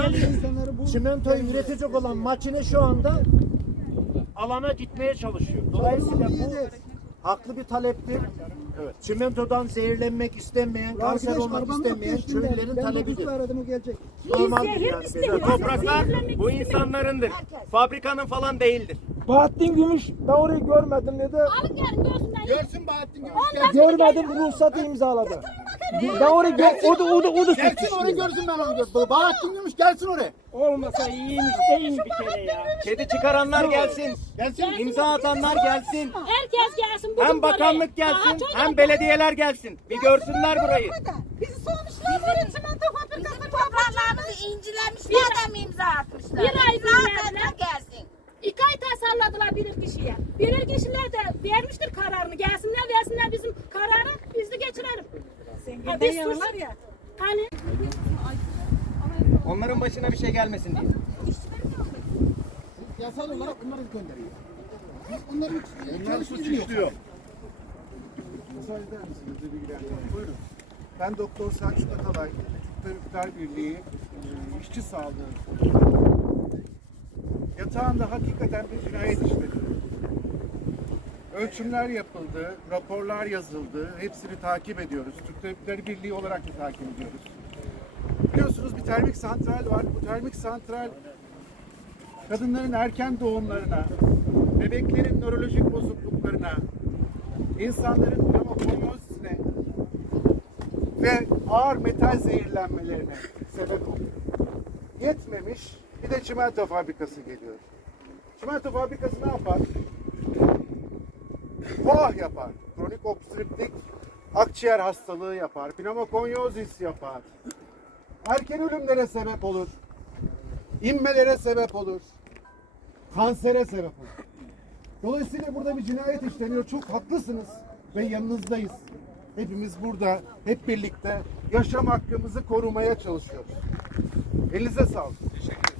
anda bu çimentoyu üretecek olan makine şu anda alana gitmeye çalışıyor. Dolayısıyla bu haklı bir taleptir. Evet. Çimentodan zehirlenmek istemeyen, kanser olmak istemeyen köylülerin talebidir. Normaldir yani. istemiyoruz. Topraklar bu insanlarındır. Fabrikanın falan değildir. Bahattin Gümüş ben orayı görmedim dedi. Alın gelin görsünler. Görsün Bahattin Gümüş Görmedim ruhsatı imzaladı. Ben orayı gör, o da o da o da Gelsin işliyor. görsün ben onu görsün. Bahattin Gümüş gelsin oraya. Olmasa iyiymiş değil bir kere ya. Kedi çıkaranlar gelsin. Gelsin. İmza atanlar gelsin. Herkes gelsin. Bugün Hem bakanlık gelsin çok hem belediyeler gelsin. Bir görsünler burayı. Bizi sonuçlar böyle çimento fabrikasının topraklarını incilemişler de mi imza atmışlar? Bir ay İmza atanlar gelsin. İki ay tasarladılar bilir kişiye. Bilir kişiler de vermiştir kararını. Gelsinler versinler bizim kararı biz de geçirelim. Ha, biz suçsuz- ya. Hani Onların başına bir şey gelmesin diye. Yasal olarak bunları gönderiyor. Onların Onlar suç işliyor. Müsaade eder misiniz? Bir bilgilendirme. Buyurun. Ben Doktor Selçuk Atalay, Türk Tabipler Birliği e, işçi sağlığı. Yatağında hakikaten bir cinayet işledi. Ölçümler yapıldı, raporlar yazıldı. Hepsini takip ediyoruz. Türk Tabipler Birliği olarak da takip ediyoruz. Biliyorsunuz bir termik santral var. Bu termik santral kadınların erken doğumlarına, bebeklerin nörolojik bozukluklarına, insanların pneumokonyozisine ve ağır metal zehirlenmelerine sebep oluyor. Yetmemiş, bir de çimento fabrikası geliyor. Çimento fabrikası ne yapar? Koah yapar. Kronik obstrüktif akciğer hastalığı yapar. Pneumokonyozis yapar. Erken ölümlere sebep olur. İnmelere sebep olur. Kansere sebep olur. Dolayısıyla burada bir cinayet işleniyor. Çok haklısınız ve yanınızdayız. Hepimiz burada hep birlikte yaşam hakkımızı korumaya çalışıyoruz. Elinize sağlık. Teşekkür ederim.